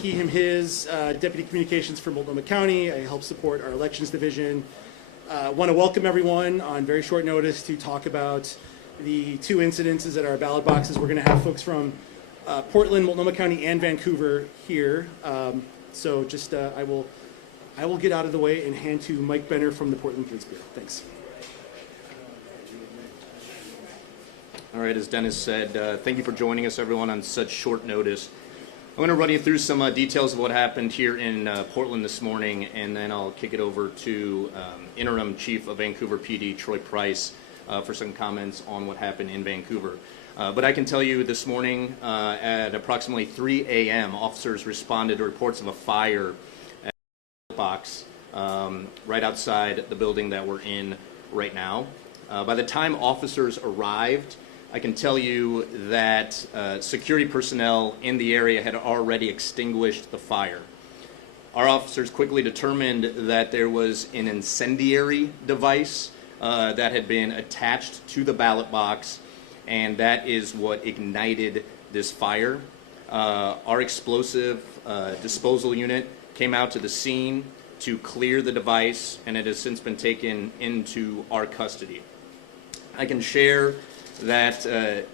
he, him, his, Deputy Communications for Multnomah County. I help support our elections division. Want to welcome everyone on very short notice to talk about the two incidences at our ballot boxes. We're going to have folks from Portland, Multnomah County, and Vancouver here. So just I will get out of the way and hand to Mike Benner from the Portland Police Bureau. Thanks. All right, as Dennis said, thank you for joining us, everyone, on such short notice. I'm going to run you through some details of what happened here in Portland this morning, and then I'll kick it over to Interim Chief of Vancouver PD, Troy Price, for some comments on what happened in Vancouver. But I can tell you this morning at approximately 3 a.m., officers responded to reports of a fire at the box right outside the building that we're in right now. By the time officers arrived, I can tell you that security personnel in the area had already extinguished the fire. Our officers quickly determined that there was an incendiary device that had been attached to the ballot box, and that is what ignited this fire. Our explosive disposal unit came out to the scene to clear the device, and it has since been taken into our custody. I can share that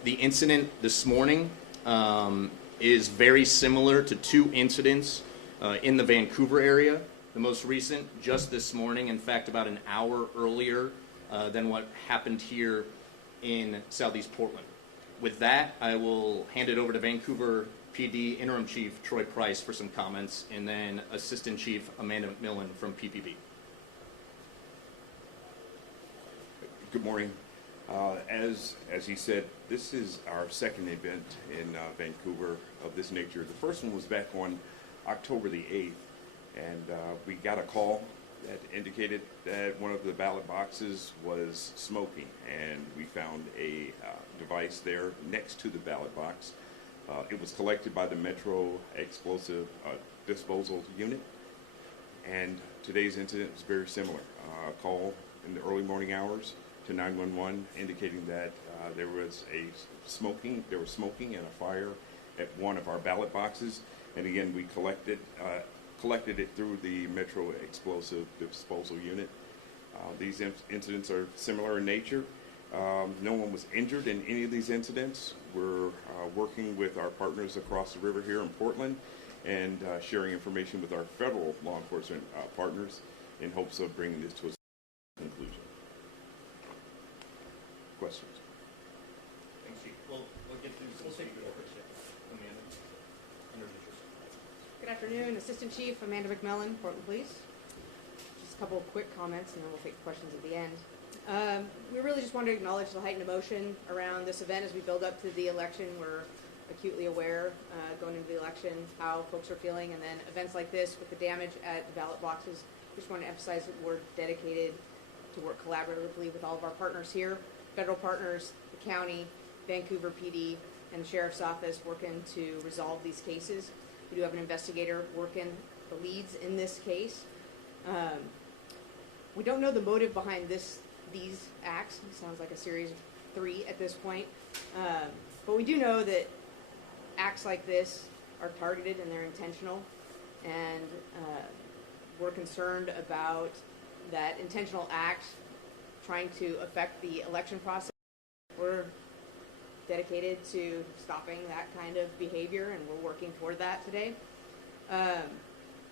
the incident this morning is very similar to two incidents in the Vancouver area. The most recent just this morning, in fact about an hour earlier than what happened here in Southeast Portland. With that, I will hand it over to Vancouver PD Interim Chief Troy Price for some comments, and then Assistant Chief Amanda McMillan from PPB. Good morning. As he said, this is our second event in Vancouver of this nature. The first one was back on October the 8th, and we got a call that indicated that one of the ballot boxes was smoking, and we found a device there next to the ballot box. It was collected by the Metro Explosive Disposal Unit, and today's incident was very similar. A call in the early morning hours to 911 indicating that there was smoking and a fire at one of our ballot boxes, and again we collected it through the Metro Explosive Disposal Unit. These incidents are similar in nature. No one was injured in any of these incidents. We're working with our partners across the river here in Portland and sharing information with our federal law enforcement partners in hopes of bringing this to a conclusion. Questions? Thanks, Chief. We'll get through some Amanda, Good afternoon, Assistant Chief Amanda McMillan, Portland Police. Just a couple of quick comments and then we'll take questions at the end. We really just want to acknowledge the heightened emotion around this event as we build up to the election. We're acutely aware going into the election how folks are feeling, and then events like this with the damage at the ballot boxes. We just want to emphasize that we're dedicated to work collaboratively with all of our partners here, federal partners, the county, Vancouver PD, and the Sheriff's Office working to resolve these cases. We do have an investigator working the leads in this case. We don't know the motive behind these acts. It sounds like a series of 3 at this point. But we do know that acts like this are targeted and they're intentional, and we're concerned about that intentional act trying to affect the election process. We're dedicated to stopping that kind of behavior, and we're working toward that today.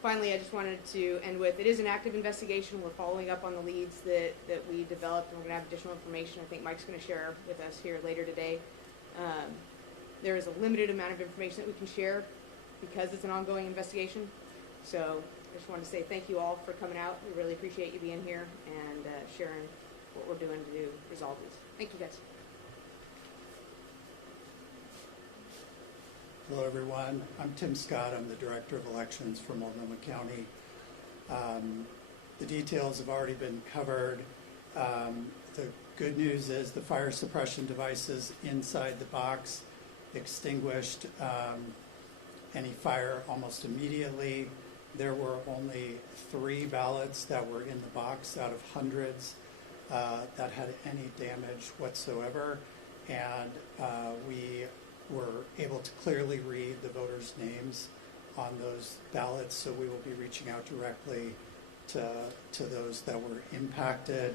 Finally, I just wanted to end with, it is an active investigation. We're following up on the leads that we developed, and we're going to have additional information I think Mike's going to share with us here later today. There is a limited amount of information that we can share because it's an ongoing investigation. So I just wanted to say thank you all for coming out. We really appreciate you being here and sharing what we're doing to resolve these. Thank you, guys. Hello, everyone. I'm Tim Scott. I'm the Director of Elections for Multnomah County. The details have already been covered. The good news is the fire suppression devices inside the box extinguished any fire almost immediately. There were only 3 ballots that were in the box out of hundreds that had any damage whatsoever, and we were able to clearly read the voters' names on those ballots, so we will be reaching out directly to those that were impacted.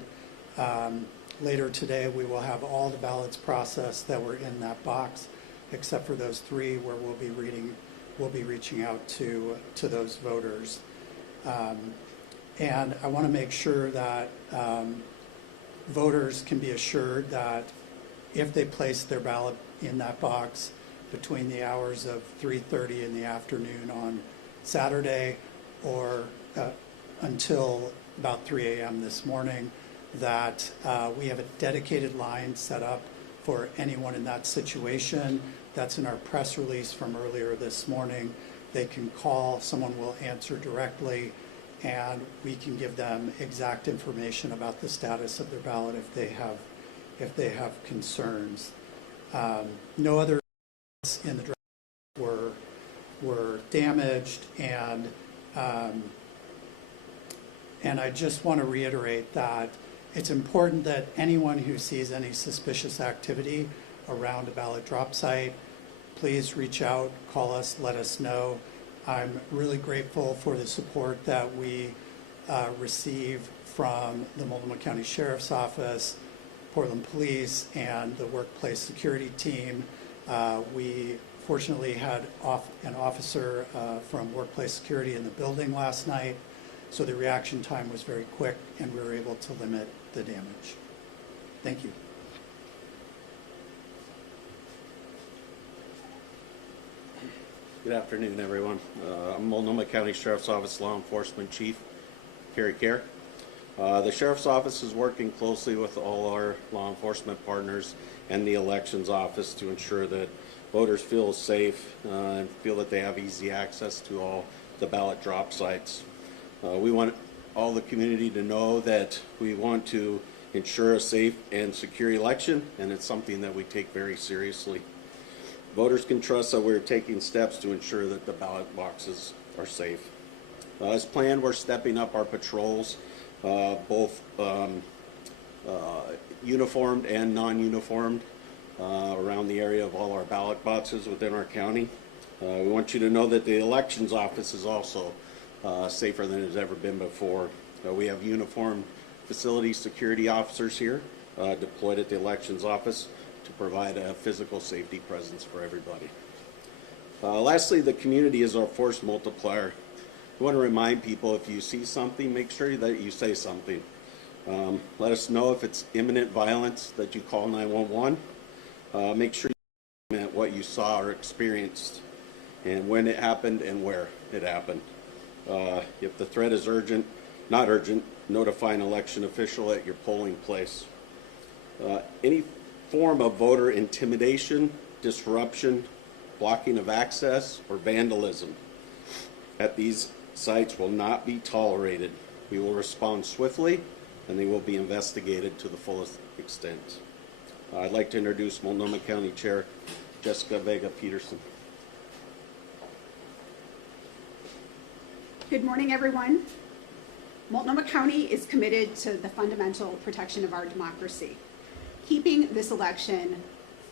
Later today, we will have all the ballots processed that were in that box, except for those 3 where we'll be reaching out to those voters. And I want to make sure that voters can be assured that if they place their ballot in that box between the hours of 3:30 in the afternoon on Saturday or until about 3 a.m. this morning, that we have a dedicated line set up for anyone in that situation. That's in our press release from earlier this morning. They can call, someone will answer directly, and we can give them exact information about the status of their ballot if they have concerns. No other in the draft were damaged, and I just want to reiterate that it's important that anyone who sees any suspicious activity around a ballot drop site, please reach out, call us, let us know. I'm really grateful for the support that we receive from the Multnomah County Sheriff's Office, Portland Police, and the workplace security team. We fortunately had an officer from workplace security in the building last night, so the reaction time was very quick and we were able to limit the damage. Thank you. Good afternoon, everyone. I'm Multnomah County Sheriff's Office Law Enforcement Chief Kerry Kerr. The Sheriff's Office is working closely with all our law enforcement partners and the Elections Office to ensure that voters feel safe and feel that they have easy access to all the ballot drop sites. We want all the community to know that we want to ensure a safe and secure election, and it's something that we take very seriously. Voters can trust that we're taking steps to ensure that the ballot boxes are safe. As planned, we're stepping up our patrols, both uniformed and non-uniformed, around the area of all our ballot boxes within our county. We want you to know that the Elections Office is also safer than it's ever been before. We have uniformed facility security officers here deployed at the Elections Office to provide a physical safety presence for everybody. Lastly, the community is our force multiplier. We want to remind people, if you see something, make sure that you say something. Let us know if it's imminent violence, that you call 911. Make sure you document what you saw or experienced and when it happened and where it happened. If the threat is urgent, not urgent, notify an election official at your polling place. Any form of voter intimidation, disruption, blocking of access, or vandalism at these sites will not be tolerated. We will respond swiftly, and they will be investigated to the fullest extent. I'd like to introduce Multnomah County Chair Jessica Vega Peterson. Good morning, everyone. Multnomah County is committed to the fundamental protection of our democracy. Keeping this election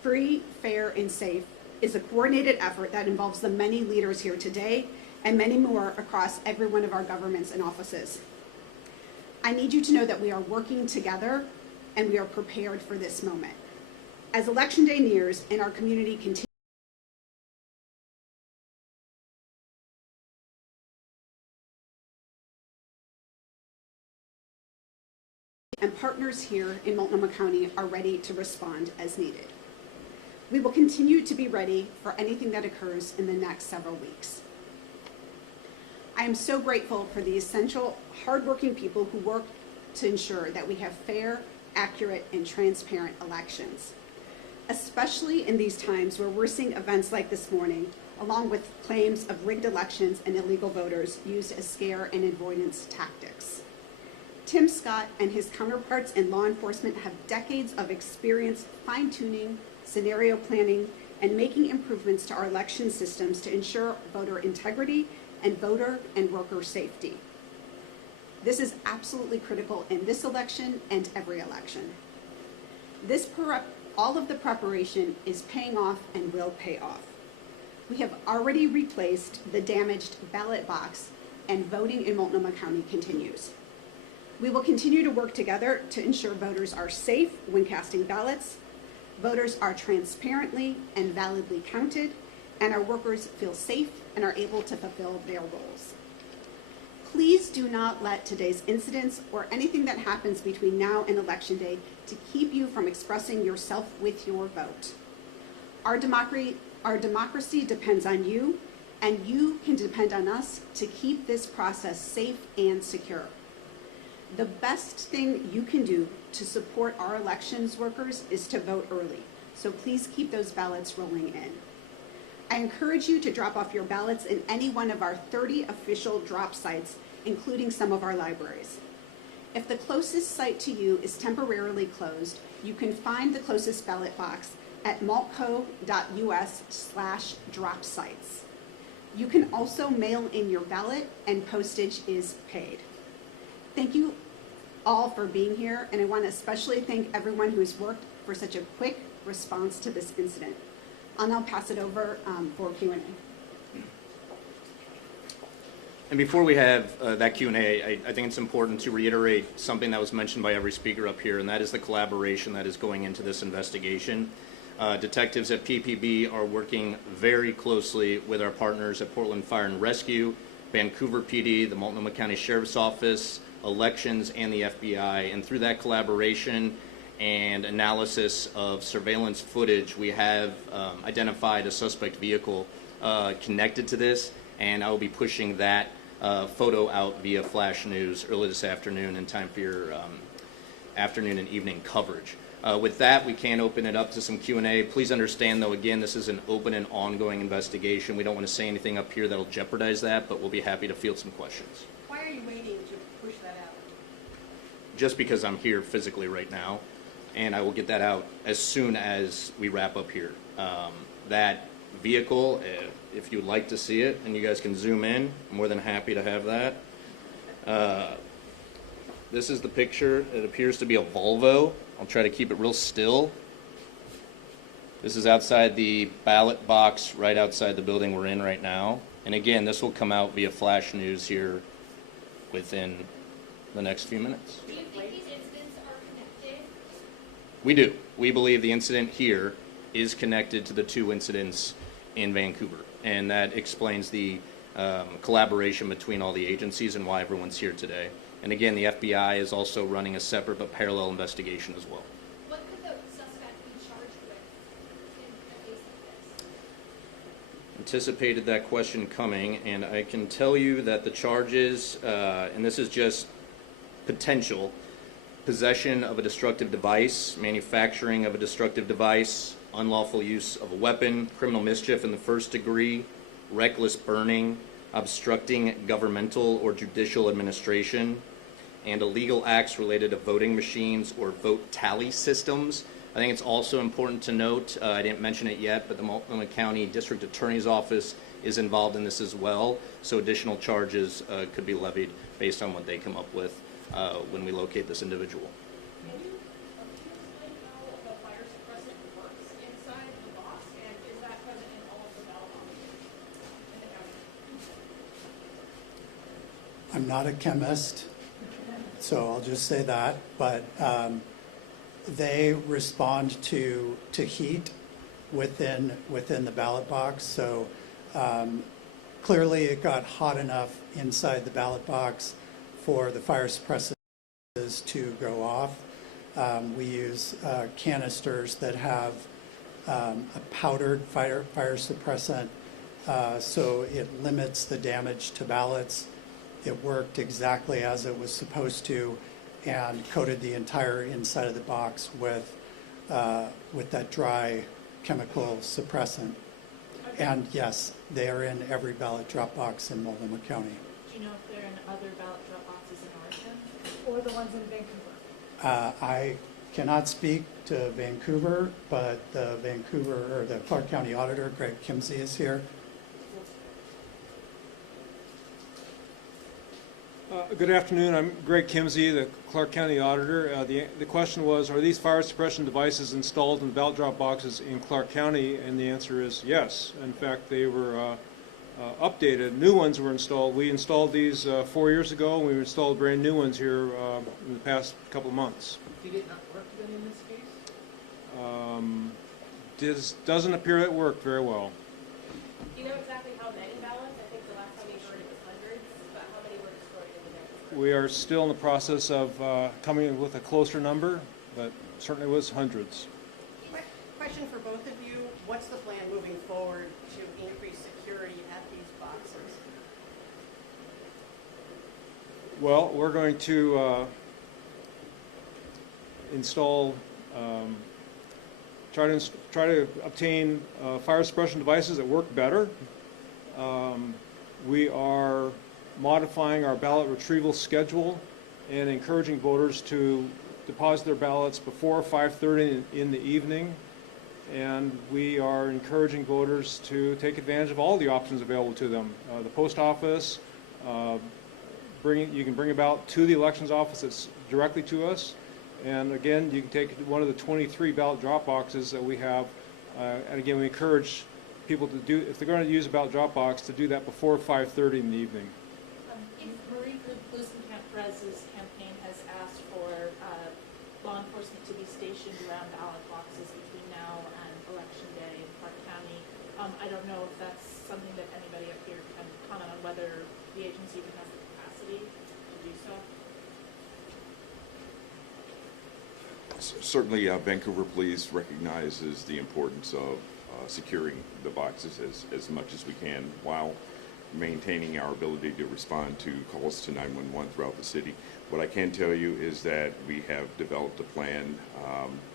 free, fair, and safe is a coordinated effort that involves the many leaders here today and many more across every one of our governments and offices. I need you to know that we are working together and we are prepared for this moment. As Election Day nears and our community continues and partners here in Multnomah County are ready to respond as needed. We will continue to be ready for anything that occurs in the next several weeks. I am so grateful for the essential, hardworking people who work to ensure that we have fair, accurate, and transparent elections, especially in these times where we're seeing events like this morning, along with claims of rigged elections and illegal voters used as scare and avoidance tactics. Tim Scott and his counterparts in law enforcement have decades of experience fine-tuning, scenario planning, and making improvements to our election systems to ensure voter integrity and voter and worker safety. This is absolutely critical in this election and every election. All of the preparation is paying off and will pay off. We have already replaced the damaged ballot box, and voting in Multnomah County continues. We will continue to work together to ensure voters are safe when casting ballots, voters are transparently and validly counted, and our workers feel safe and are able to fulfill their roles. Please do not let today's incidents or anything that happens between now and Election Day to keep you from expressing yourself with your vote. Our democracy depends on you, and you can depend on us to keep this process safe and secure. The best thing you can do to support our elections workers is to vote early, so please keep those ballots rolling in. I encourage you to drop off your ballots in any one of our 30 official drop sites, including some of our libraries. If the closest site to you is temporarily closed, you can find the closest ballot box at maltco.us/drop sites. You can also mail in your ballot, and postage is paid. Thank you all for being here, and I want to especially thank everyone who has worked for such a quick response to this incident. I'll now pass it over for Q&A. And before we have that Q&A, I think it's important to reiterate something that was mentioned by every speaker up here, and that is the collaboration that is going into this investigation. Detectives at PPB are working very closely with our partners at Portland Fire and Rescue, Vancouver PD, the Multnomah County Sheriff's Office, Elections, and the FBI. And through that collaboration and analysis of surveillance footage, we have identified a suspect vehicle connected to this, and I will be pushing that photo out via flash news early this afternoon in time for your afternoon and evening coverage. With that, we can open it up to some Q&A. Please understand, though, again, this is an open and ongoing investigation. We don't want to say anything up here that will jeopardize that, but we'll be happy to field some questions. Why are you waiting to push that out? Just because I'm here physically right now, and I will get that out as soon as we wrap up here. That vehicle, if you'd like to see it, and you guys can zoom in, I'm more than happy to have that. This is the picture. It appears to be a Volvo. I'll try to keep it real still. This is outside the ballot box right outside the building we're in right now. And again, this will come out via flash news here within the next few minutes. Do you think these incidents are connected? We do. We believe the incident here is connected to the two incidents in Vancouver. And that explains the collaboration between all the agencies and why everyone's here today. And again, the FBI is also running a separate but parallel investigation as well. What could the suspect be charged with in a case like this? Anticipated that question coming, and I can tell you that the charges, and this is just potential, possession of a destructive device, manufacturing of a destructive device, unlawful use of a weapon, criminal mischief in the first degree, reckless burning, obstructing governmental or judicial administration, and illegal acts related to voting machines or vote tally systems. I think it's also important to note, I didn't mention it yet, but the Multnomah County District Attorney's Office is involved in this as well, so additional charges could be levied based on what they come up with when we locate this individual. Can you explain how the fire suppressant works inside the box, and is that present in all of the ballot boxes in the county? I'm not a chemist, so I'll just say that, but they respond to heat within the ballot box. So clearly it got hot enough inside the ballot box for the fire suppressants to go off. We use canisters that have a powdered fire suppressant, so it limits the damage to ballots. It worked exactly as it was supposed to, and coated the entire inside of the box with that dry chemical suppressant. And yes, they are in every ballot drop box in Multnomah County. Do you know if they're in other ballot drop boxes in Oregon or the ones in Vancouver? I cannot speak to Vancouver, but the Clark County Auditor, Greg Kimsey, is here. Good afternoon. I'm Greg Kimsey, the Clark County Auditor. The question was, are these fire suppression devices installed in ballot drop boxes in Clark County? And the answer is yes. In fact, they were updated. New ones were installed. We installed these 4 years ago, and we installed brand new ones here in the past couple of months. Did it not work then in this case? This doesn't appear it worked very well. Do you know exactly how many ballots? I think the last time we heard it was hundreds, but how many were destroyed in the next? We are still in the process of coming with a closer number, but certainly was hundreds. Question for both of you. What's the plan moving forward to increase security at these boxes? Well, we're going to install, try to obtain fire suppression devices that work better. We are modifying our ballot retrieval schedule and encouraging voters to deposit their ballots before 5:30 in the evening. And we are encouraging voters to take advantage of all the options available to them. The post office, you can bring about to the elections office that's directly to us. And again, you can take one of the 23 ballot drop boxes that we have. And again, we encourage people to do, if they're going to use a ballot drop box, to do that before 5:30 in the evening. If Marie Glusenkamp-Perez's campaign has asked for law enforcement to be stationed around ballot boxes between now and Election Day in Clark County, I don't know if that's something that anybody up here can comment on, whether the agency even has the capacity to do so. Certainly, Vancouver Police recognizes the importance of securing the boxes as much as we can while maintaining our ability to respond to calls to 911 throughout the city. What I can tell you is that we have developed a plan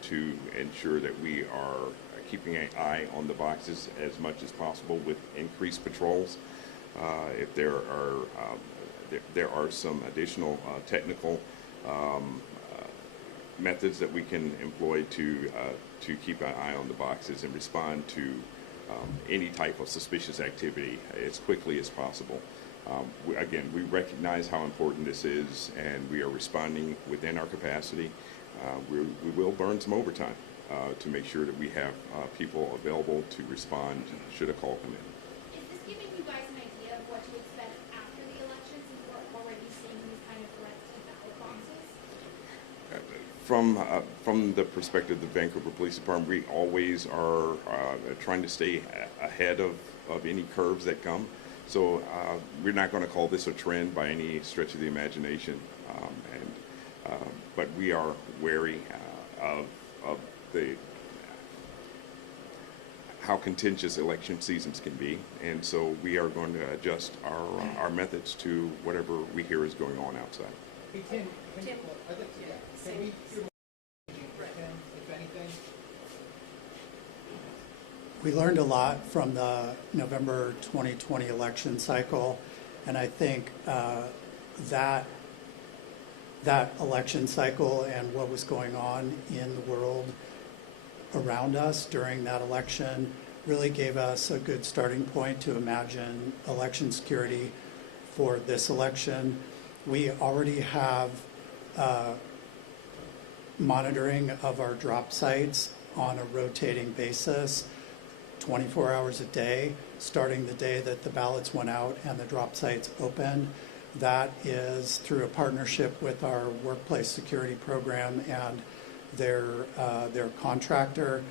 to ensure that we are keeping an eye on the boxes as much as possible with increased patrols. If there are some additional technical methods that we can employ to keep an eye on the boxes and respond to any type of suspicious activity as quickly as possible. Again, we recognize how important this is, and we are responding within our capacity. We will burn some overtime to make sure that we have people available to respond should a call come in. Is this giving you guys an idea of what to expect after the election, since we're already seeing these kind of threats to ballot boxes? From the perspective of the Vancouver Police Department, we always are trying to stay ahead of any curves that come. So we're not going to call this a trend by any stretch of the imagination, but we are wary of how contentious election seasons can be, and so we are going to adjust our methods to whatever we hear is going on outside. Hey, Tim, can we do more, if anything? We learned a lot from the November 2020 election cycle, and I think that election cycle and what was going on in the world around us during that election really gave us a good starting point to imagine election security for this election. We already have monitoring of our drop sites on a rotating basis, 24 hours a day, starting the day that the ballots went out and the drop sites opened. That is through a partnership with our workplace security program and their contractor.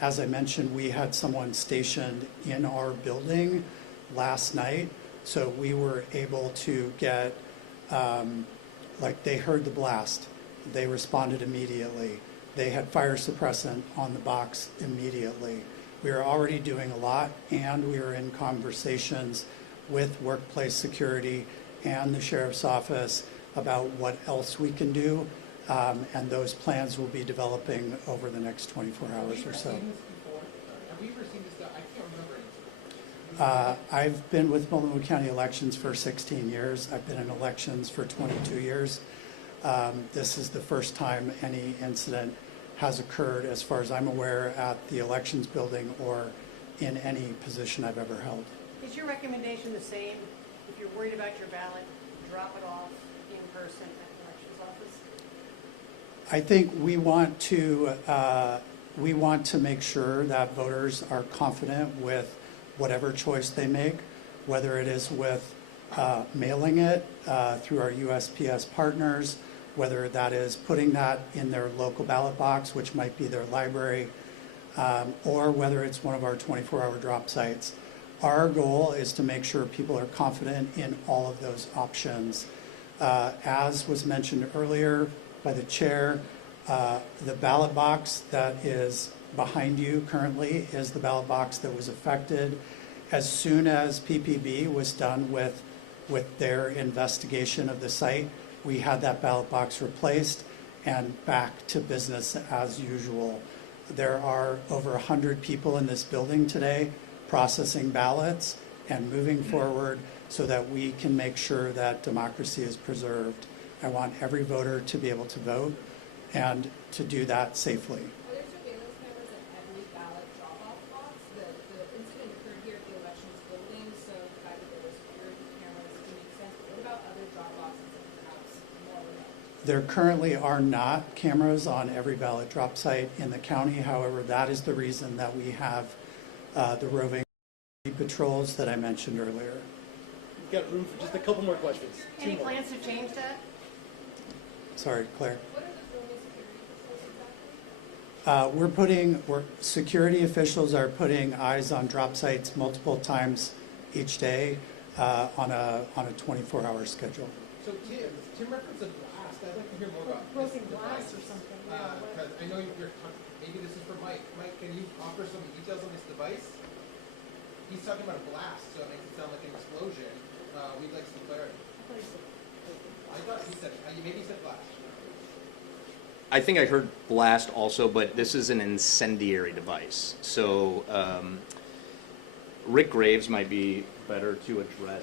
As I mentioned, we had someone stationed in our building last night, so we were able to get, they heard the blast. They responded immediately. They had fire suppressant on the box immediately. We are already doing a lot, and we are in conversations with workplace security and the sheriff's office about what else we can do, and those plans will be developing over the next 24 hours or so. Have we ever seen this done? I can't remember anything. I've been with Multnomah County Elections for 16 years. I've been in elections for 22 years. This is the first time any incident has occurred, as far as I'm aware, at the elections building or in any position I've ever held. Is your recommendation the same? If you're worried about your ballot, drop it off in person at the elections office? I think we want to make sure that voters are confident with whatever choice they make, whether it is with mailing it through our USPS partners, whether that is putting that in their local ballot box, which might be their library, or whether it's one of our 24-hour drop sites. Our goal is to make sure people are confident in all of those options. As was mentioned earlier by the chair, the ballot box that is behind you currently is the ballot box that was affected. As soon as PPB was done with their investigation of the site, we had that ballot box replaced and back to business as usual. There are over 100 people in this building today processing ballots and moving forward so that we can make sure that democracy is preserved. I want every voter to be able to vote and to do that safely. Are there surveillance cameras at every ballot drop-off box? The incident occurred here at the elections building, so the fact that there were security cameras makes sense. But what about other drop boxes that perhaps more remote? There currently are not cameras on every ballot drop site in the county. However, that is the reason that we have the roving patrols that I mentioned earlier. We've got room for just a couple more questions. Two Any more. plans to change that? Sorry, Claire. What are the roaming security patrols exactly? Security officials are putting eyes on drop sites multiple times each day on a 24-hour schedule. So Tim referenced a blast. I'd like to hear more about Broken this glass or device. something. Because I know maybe this is for Mike. Mike, can you offer some details on this device? He's talking about a blast, so it makes it sound like an explosion. We'd like some clarity. I thought he said, maybe he said blast. I think I heard blast also, but this is an incendiary device. So Rick Graves might be better to address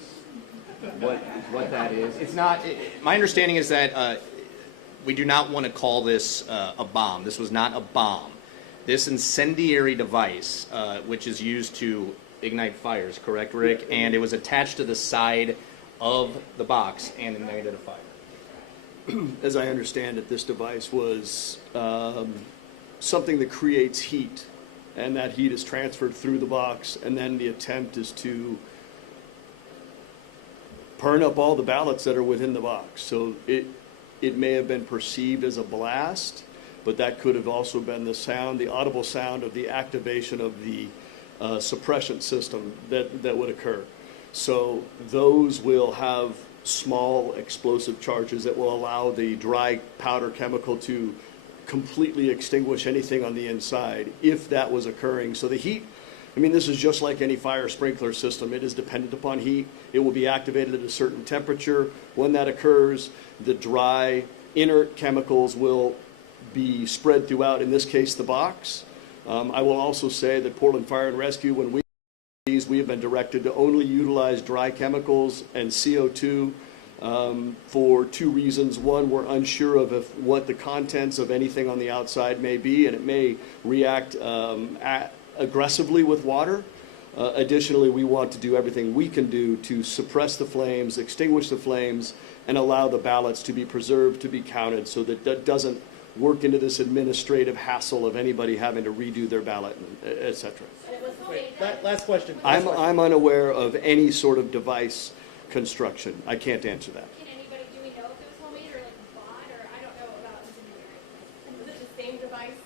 what that is. It's not. My understanding is that we do not want to call this a bomb. This was not a bomb. This incendiary device, which is used to ignite fires, correct, Rick? And it was attached to the side of the box and ignited a fire. As I understand it, this device was something that creates heat, and that heat is transferred through the box, and then the attempt is to burn up all the ballots that are within the box. So it may have been perceived as a blast, but that could have also been the sound, the audible sound of the activation of the suppression system that would occur. So those will have small explosive charges that will allow the dry powder chemical to completely extinguish anything on the inside if that was occurring. So the heat, I mean, this is just like any fire sprinkler system. It is dependent upon heat. It will be activated at a certain temperature. When that occurs, the dry, inert chemicals will be spread throughout, in this case, the box. I will also say that Portland Fire and Rescue, when we have been directed to only utilize dry chemicals and CO2 for two reasons. One, we're unsure of what the contents of anything on the outside may be, and it may react aggressively with water. Additionally, we want to do everything we can do to suppress the flames, extinguish the flames, and allow the ballots to be preserved, to be counted, so that that doesn't work into this administrative hassle of anybody having to redo their ballot, et cetera. Wait, last question. I'm unaware of any sort of device construction. I can't answer that.